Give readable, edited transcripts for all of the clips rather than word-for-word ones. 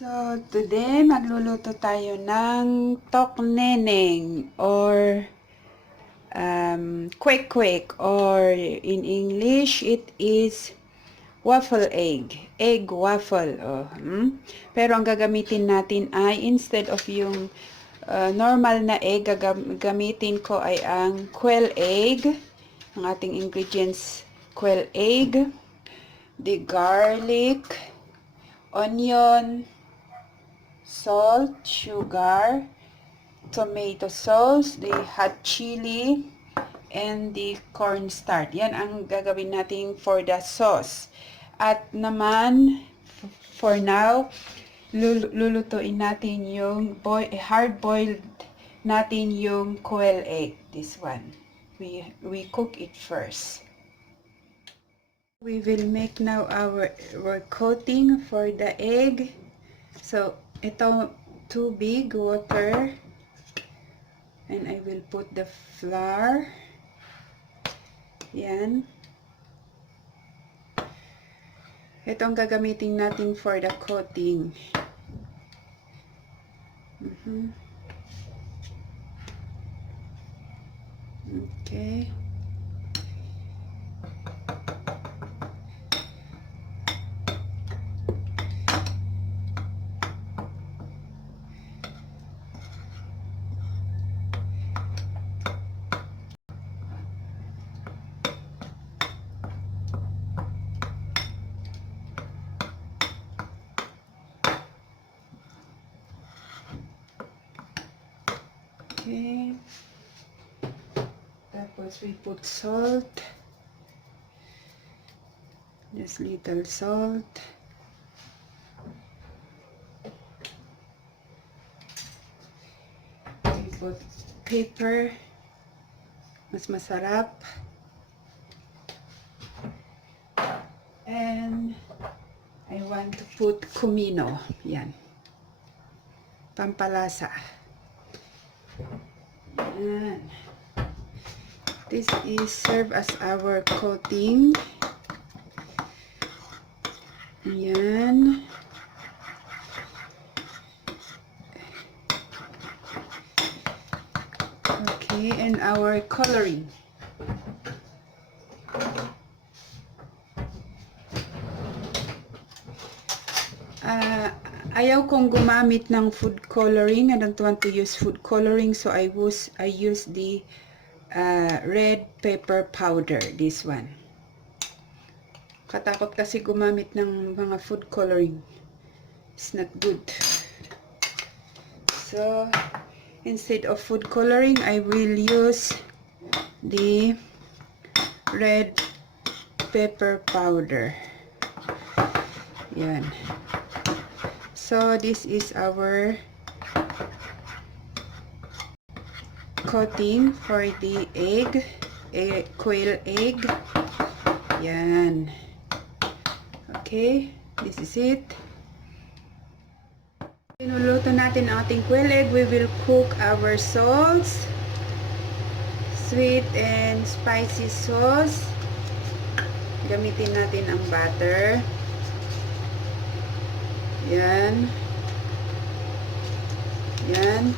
So, today magluluto tayo ng tokneneng or quail or in English it is waffle egg waffle. Pero ang gagamitin natin ay instead of yung normal na egg, gagamitin ko ay ang quail egg. Ang ating ingredients, quail egg, the garlic, onion, salt, sugar, tomato sauce, the hot chili, and the cornstarch. Yan ang gagawin natin for the sauce. At naman, for now, lulutuin natin yung hard-boiled natin yung quail egg. This one. We cook it first. We will make now our coating for the egg. So, ito, tubig, water, and I will put the flour. Yan. Ito ang gagamitin natin for the coating. Okay. Okay. Tapos we put salt. Just little salt. We put pepper. Mas masarap. And I want to put kumino. Yan. Pampalasa. Yan. This is serve as our coating. Yan. Okay, and our coloring. Ayaw kong gumamit ng food coloring. I don't want to use food coloring, so I use the red pepper powder, this one. Katakot kasi gumamit ng mga food coloring. It's not good. So, instead of food coloring, I will use the red pepper powder. Yan. So, this is our coating for the egg, quail egg. Yan. Okay, this is it. Pinuluto natin ang ating quail egg. We will cook our sauce, sweet and spicy sauce. Gamitin natin ang butter. Yan. Yan.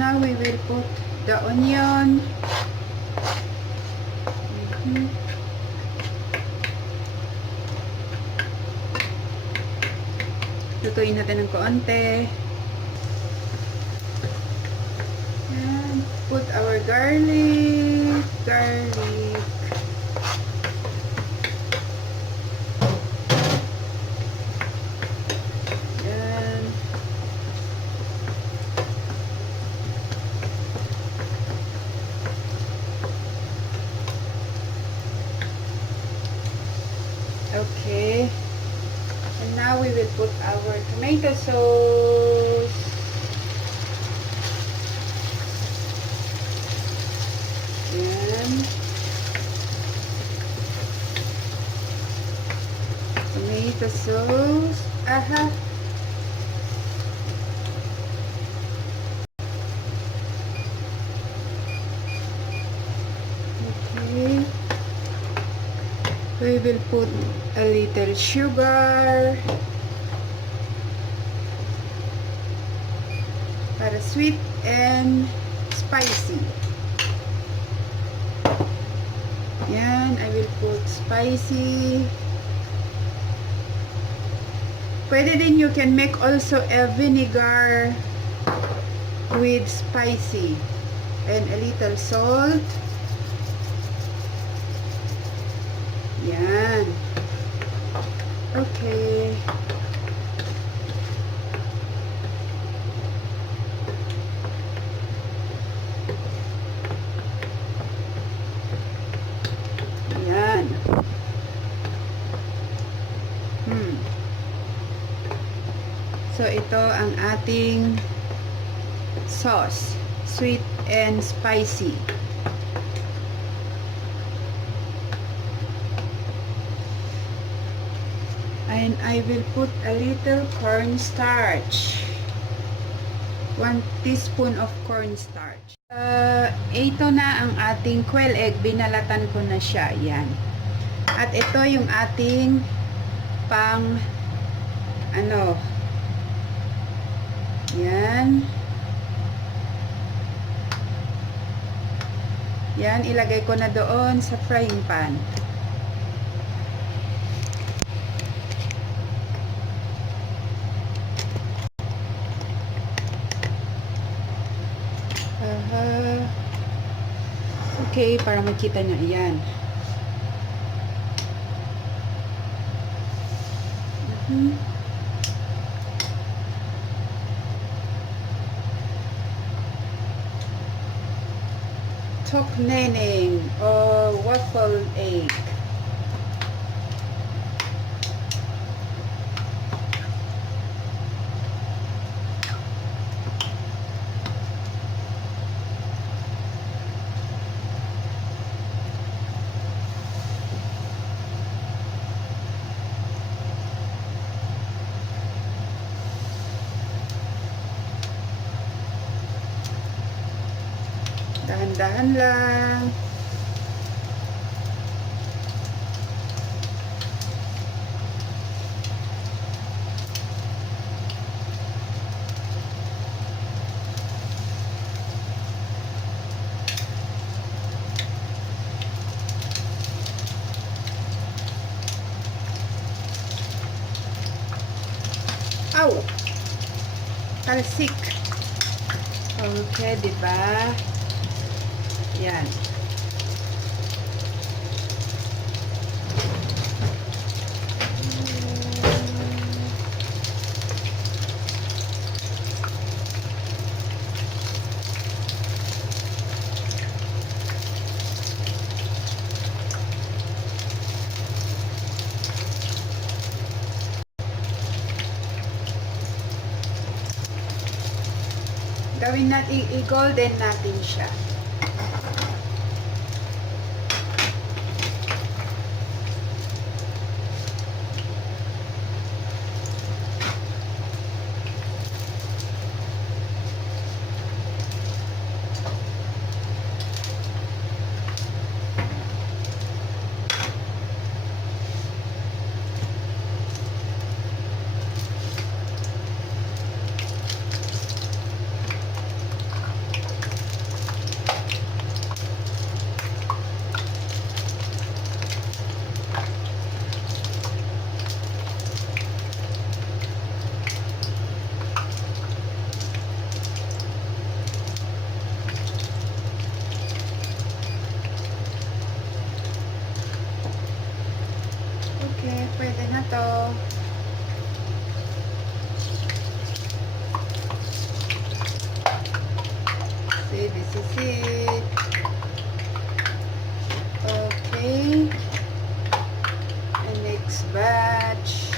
Now we will put the onion. Lutuin natin ng konti. And put our garlic. Yan. Okay. And now we will put our tomato sauce. Yan. Tomato sauce. Aha. We will put a little sugar para sweet and spicy. Yan, I will put spicy. Pwede din, you can make also a vinegar with spicy and a little salt. Yan. Okay. Yan. So, ito ang ating sauce. Sweet and spicy. And I will put a little cornstarch. 1 teaspoon of cornstarch. Ito na ang ating quail egg. Binalatan ko na siya. Yan. At ito yung ating pang yan. Yan, ilagay ko na doon sa frying pan. Okay, para makita nyo. Ayan. Tokneneng or waffle egg. Dahan-dahan lang. Aw! Talsik. Okay, diba? Yan. Gawin natin, i-golden natin siya. Okay, pwede na to. See, this is it. Okay. And next batch.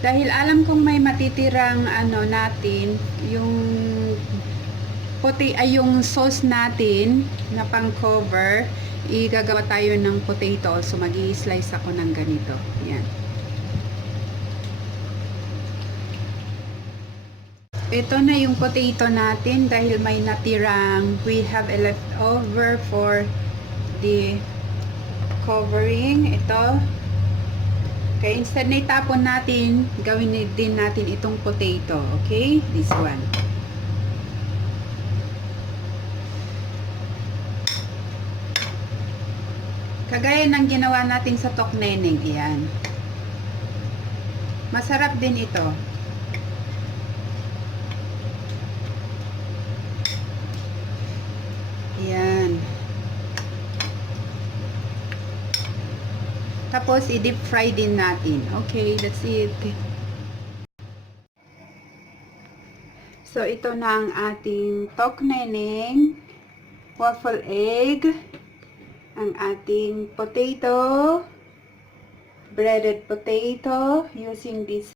Dahil alam kong may matitirang ano natin, yung puti ay yung sauce natin na pang cover, igagawa tayo ng potato. So magi-slice ako ng ganito. Yan. Ito na yung potato natin dahil may natirang, we have a leftover for the covering. Ito. Okay, instead na itapon natin, gawin din natin itong potato. Okay, this one. Kagaya ng ginawa natin sa tokneneng, iyan. Masarap din ito. Iyan. Tapos, i-deep fry din natin. Okay, that's it. So, ito na ang ating tokneneng, waffle egg, ang ating potato, breaded potato, using this